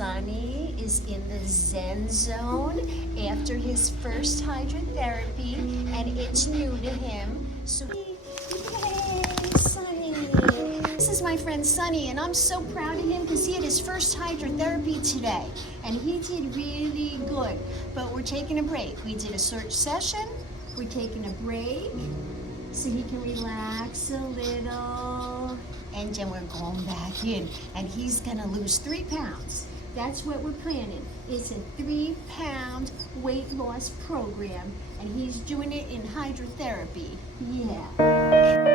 Sonny is in the Zen zone after his first hydrotherapy, and it's new to him. So, yay, Sonny! This is my friend Sonny, and I'm so proud of him because he had his first hydrotherapy today, and he did really good. But we're taking a break. We did a search session. We're taking a break so he can relax a little, and then we're going back in, and he's gonna lose 3 pounds. That's what we're planning. It's a 3-pound weight loss program, and he's doing it in hydrotherapy. Yeah.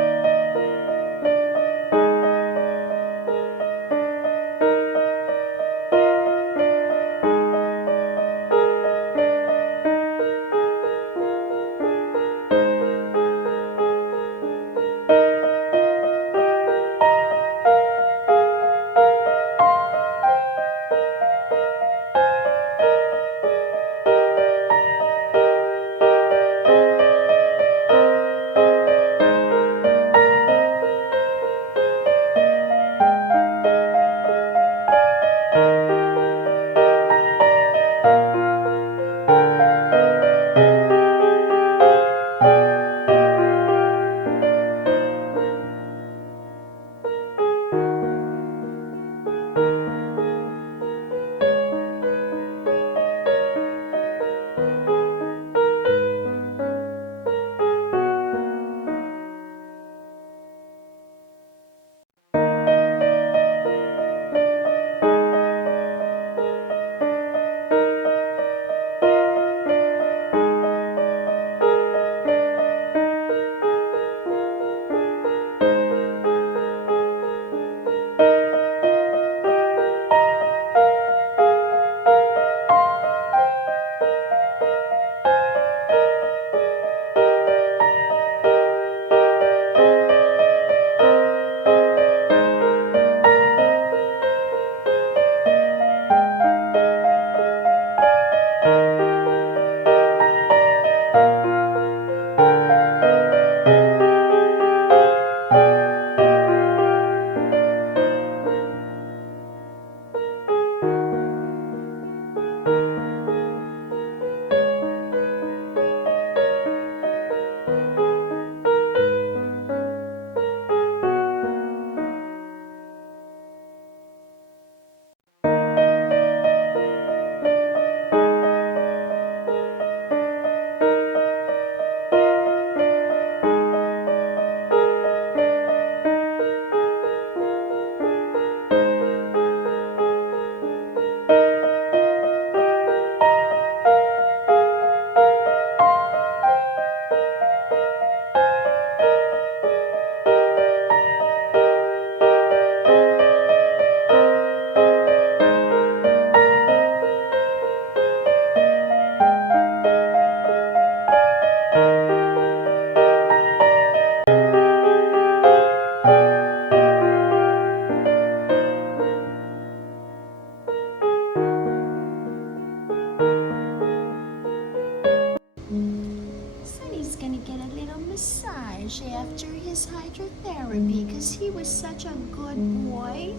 Sonny's gonna get a little massage after his hydrotherapy because he was such a good boy.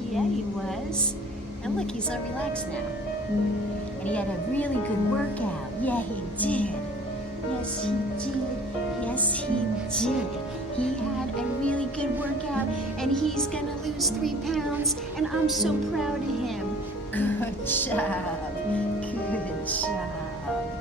Yeah, he was. And look, he's all relaxed now. And he had a really good workout. Yeah, he did. Yes, he did. Yes, he did. He had a really good workout, and he's gonna lose 3 pounds, and I'm so proud of him. Good job. Good job.